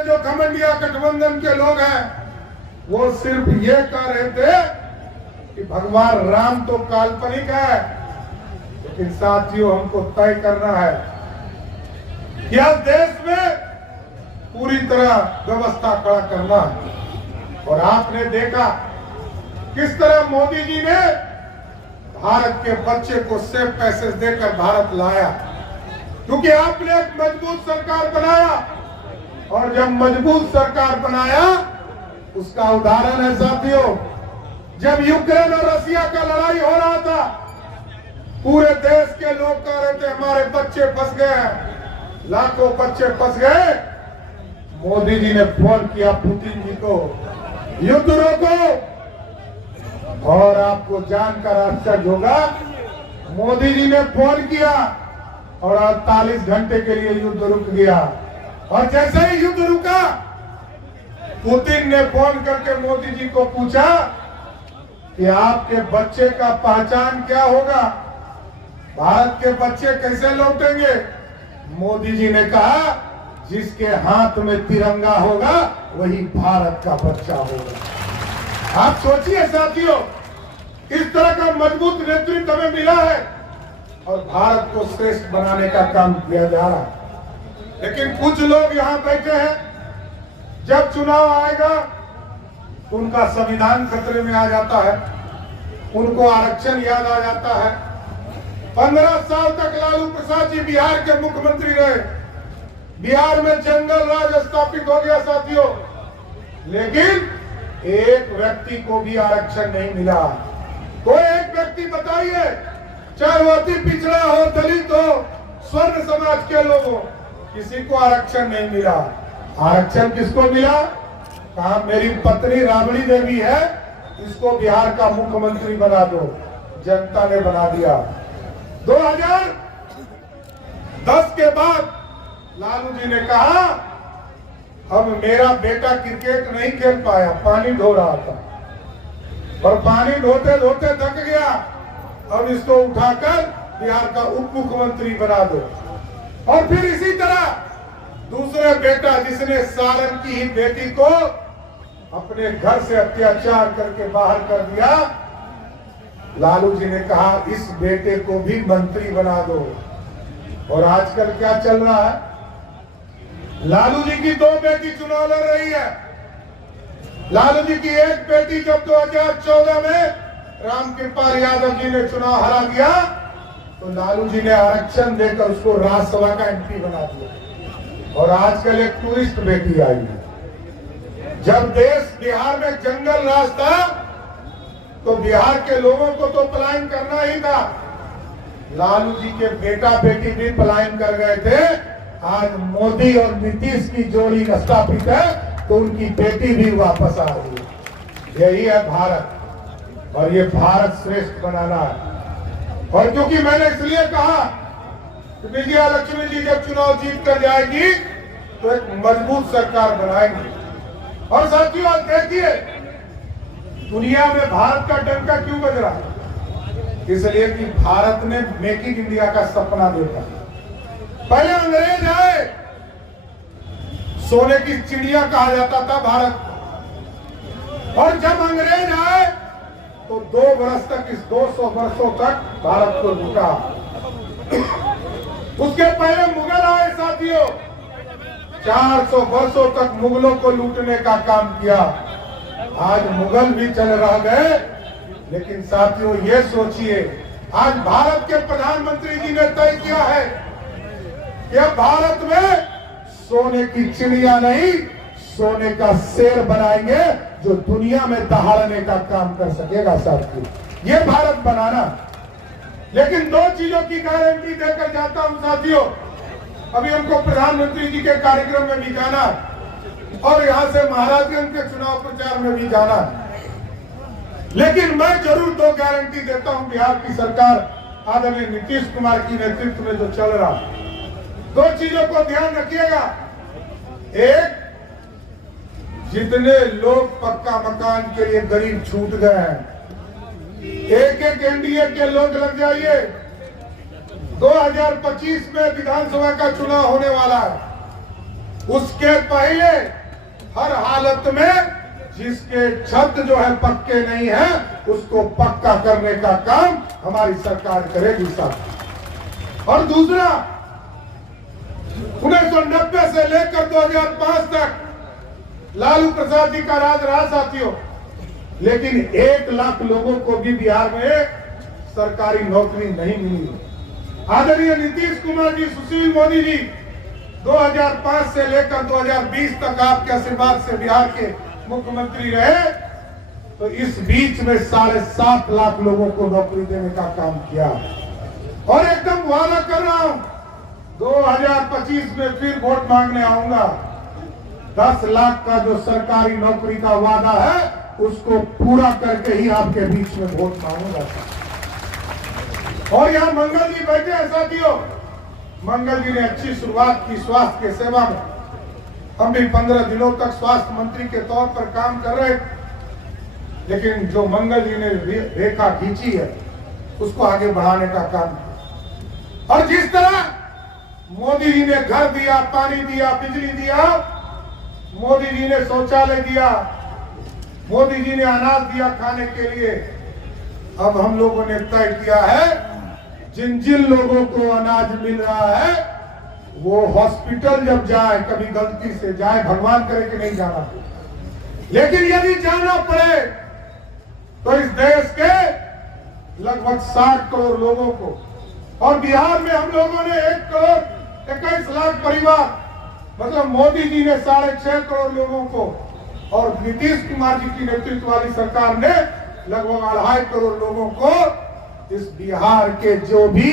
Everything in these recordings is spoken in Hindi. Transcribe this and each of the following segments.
में जो घमंडिया गठबंधन के लोग हैं वो सिर्फ ये कह रहे थे कि भगवान राम तो काल्पनिक है, लेकिन साथियों हमको तय करना है कि आज देश में पूरी तरह व्यवस्था खड़ा करना है। और आपने देखा किस तरह मोदी जी ने भारत के बच्चे को सेफ पैसेज देकर भारत लाया, क्योंकि आपने एक मजबूत सरकार बनाया। और जब मजबूत सरकार बनाया उसका उदाहरण है साथियों, जब यूक्रेन और रशिया का लड़ाई हो रहा था, पूरे देश के लोग कह रहे थे हमारे बच्चे फंस गए हैं, लाखों बच्चे फंस गए। मोदी जी ने फोन किया पुतिन जी को, युद्ध रोको। और आपको जानकर आश्चर्य होगा, मोदी जी ने फोन किया और 48 घंटे के लिए युद्ध रुक गया। और जैसे ही युद्ध रुका, पुतिन ने फोन करके मोदी जी को पूछा कि आपके बच्चे का पहचान क्या होगा, भारत के बच्चे कैसे लौटेंगे। मोदी जी ने कहा जिसके हाथ में तिरंगा होगा वही भारत का बच्चा होगा। आप सोचिए साथियों, इस तरह का मजबूत नेतृत्व हमें मिला है और भारत को श्रेष्ठ बनाने का काम किया जा रहा है। लेकिन कुछ लोग यहाँ बैठे हैं, जब चुनाव आएगा तो उनका संविधान खतरे में आ जाता है, उनको आरक्षण याद आ जाता है। 15 साल तक लालू प्रसाद जी बिहार के मुख्यमंत्री रहे, बिहार में जंगल राज स्थापित हो गया साथियों, लेकिन एक व्यक्ति को भी आरक्षण नहीं मिला। कोई एक व्यक्ति बताइए, चाहे वो अति पिछड़ा हो, दलित हो, स्वर्ण समाज के लोग हो, किसी को आरक्षण नहीं मिला। आरक्षण किसको मिला? कहा मेरी पत्नी राबड़ी देवी है, इसको बिहार का मुख्यमंत्री बना दो। जनता ने बना दिया। 2010 के बाद लालू जी ने कहा अब मेरा बेटा क्रिकेट नहीं खेल पाया, पानी ढो रहा था और पानी ढोते ढोते थक गया, अब इसको उठाकर बिहार का उप मुख्यमंत्री बना दो। और फिर इसी तरह दूसरे बेटा, जिसने सारण की ही बेटी को अपने घर से अत्याचार करके बाहर कर दिया, लालू जी ने कहा इस बेटे को भी मंत्री बना दो। और आजकल क्या चल रहा है, लालू जी की 2 बेटी चुनाव लड़ रही है। लालू जी की एक बेटी जब 2014 में रामकृपाल यादव जी ने चुनाव हरा दिया तो लालू जी ने आरक्षण देकर उसको राज्यसभा का एमपी बना दिया। और आजकल एक टूरिस्ट बेटी आई है। जब देश बिहार में जंगल राज था तो बिहार के लोगों को तो पलायन करना ही था, लालू जी के बेटा बेटी भी पलायन कर गए थे। आज मोदी और नीतीश की जोड़ी स्थापित है तो उनकी बेटी भी वापस आ रही है। यही है भारत, और ये भारत श्रेष्ठ बनाना है। और क्योंकि मैंने इसलिए कहा कि विजया लक्ष्मी जी जब चुनाव जीत कर जाएगी तो एक मजबूत सरकार बनाएंगी। और साथियों आज देखिए दुनिया में भारत का डंका क्यों बज रहा है, इसलिए कि भारत ने मेक इन इंडिया का सपना देखा। पहले अंग्रेज आए, सोने की चिड़िया कहा जाता था भारत को, और जब अंग्रेज आए तो 2 वर्ष तक, इस 200 वर्षों तक भारत को लूटा। उसके पहले मुगल आए साथियों, 400 वर्षों तक मुगलों को लूटने का काम किया। आज मुगल भी चल रह गए, लेकिन साथियों ये सोचिए, आज भारत के प्रधानमंत्री जी ने तय किया है कि अब भारत में सोने की चिड़िया नहीं, सोने का शेर बनाएंगे जो दुनिया में दहाड़ने का काम कर सकेगा साथियों। ये भारत बनाना। लेकिन 2 चीजों की गारंटी देकर जाता हूं साथियों। अभी हमको प्रधानमंत्री जी के कार्यक्रम में भी जाना और यहां से महाराजगंज के चुनाव प्रचार में भी जाना, लेकिन मैं जरूर 2 गारंटी देता हूं बिहार की सरकार आदरणीय नीतीश कुमार की नेतृत्व में जो चल रहा। 2 चीजों को ध्यान रखिएगा। एक, जितने लोग पक्का मकान के लिए गरीब छूट गए हैं, एक एनडीए के लोग लग जाइए। 2025 में विधानसभा का चुनाव होने वाला है। उसके पहले हर हालत में जिसके छत जो है पक्के नहीं है उसको पक्का करने का काम हमारी सरकार करेगी साहब। और दूसरा, 1990 से लेकर 2005 तक लालू प्रसाद जी का राज रहा साथियों, लेकिन 1 लाख लोगों को भी बिहार में सरकारी नौकरी नहीं मिली। आदरणीय नीतीश कुमार जी, सुशील मोदी जी 2005 से लेकर 2020 तक आपके आशीर्वाद से बिहार के मुख्यमंत्री रहे, तो इस बीच में 7.5 लाख लोगों को नौकरी देने का काम किया। और एकदम वादा कर रहा हूं, 2025 में फिर वोट मांगने आऊंगा। 10 लाख का जो सरकारी नौकरी का वादा है उसको पूरा करके ही आपके बीच में वोट मांगूंगा। और यहाँ मंगल जी बैठे हैं साथियों, मंगल जी ने अच्छी शुरुआत की स्वास्थ्य के सेवा में। हम भी 15 दिनों तक स्वास्थ्य मंत्री के तौर पर काम कर रहे, लेकिन जो मंगल जी ने रेखा खींची है उसको आगे बढ़ाने का काम किया। और जिस तरह मोदी जी ने घर दिया, पानी दिया, बिजली दिया, मोदी जी ने शौचालय दिया, मोदी जी ने अनाज दिया खाने के लिए, अब हम लोगों ने तय किया है जिन जिन लोगों को अनाज मिल रहा है वो हॉस्पिटल जब जाए, कभी गलती से जाए, भगवान करे कि नहीं जाना, लेकिन यदि जाना पड़े तो इस देश के लगभग 60 करोड़ लोगों को, और बिहार में हम लोगों ने 1 करोड़ 21 लाख परिवार, मतलब मोदी जी ने 6.5 करोड़ लोगों को, और नीतीश कुमार जी की नेतृत्व वाली सरकार ने लगभग 2.5 करोड़ लोगों को इस बिहार के जो भी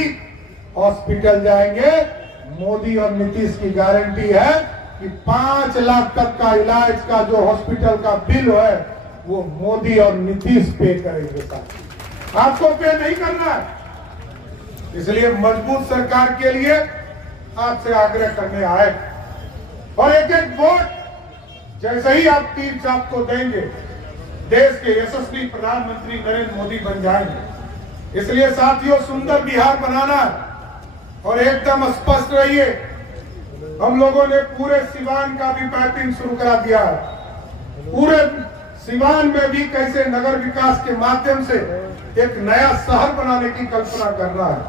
हॉस्पिटल जाएंगे, मोदी और नीतीश की गारंटी है कि 5 लाख तक का इलाज का जो हॉस्पिटल का बिल है वो मोदी और नीतीश पे करेंगे साहब, आपको पे नहीं करना है। इसलिए मजबूत सरकार के लिए आपसे आग्रह करने आए, और एक एक वोट जैसे ही आप तीर चाप को देंगे, देश के यशस्वी प्रधानमंत्री नरेंद्र मोदी बन जाएंगे। इसलिए साथियों, सुंदर बिहार बनाना है, और एकदम स्पष्ट रहिए, हम लोगों ने पूरे सिवान का भी मैपिंग शुरू करा दिया है। पूरे सिवान में भी कैसे नगर विकास के माध्यम से एक नया शहर बनाने की कल्पना करना है,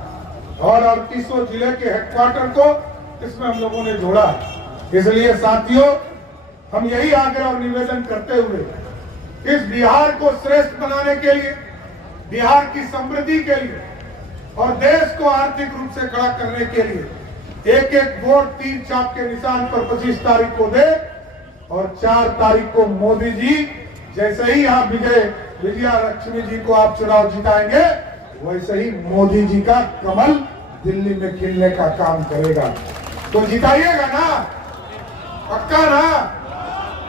और 38 जिले के हेडक्वार्टर को इसमें हम लोगों ने जोड़ा है। इसलिए साथियों, हम यही आग्रह और निवेदन करते हुए इस बिहार को श्रेष्ठ बनाने के लिए, बिहार की समृद्धि के लिए और देश को आर्थिक रूप से खड़ा करने के लिए एक एक वोट तीर चाप के निशान पर 25 तारीख को दे, और 4 तारीख को मोदी जी जैसे ही आप विजया लक्ष्मी जी को आप चुनाव जिताएंगे, वैसे ही मोदी जी का कमल दिल्ली में खिलने का काम करेगा। तो जिताइएगा ना, पक्का ना,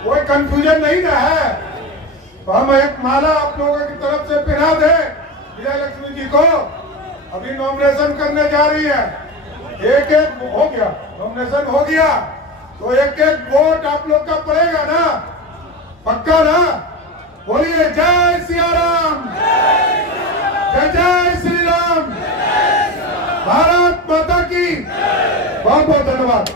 कोई कंफ्यूजन नहीं ना है। तो हम एक माला आप लोगों की तरफ से पहना दे विजय लक्ष्मी जी को। अभी नॉमिनेशन करने जा रही है, एक एक हो गया, नॉमिनेशन हो गया, तो एक एक वोट आप लोग का पड़ेगा ना, पक्का ना। बोलिए जय सिया राम, जय जय श्री राम, भारत माता की। बहुत बहुत धन्यवाद।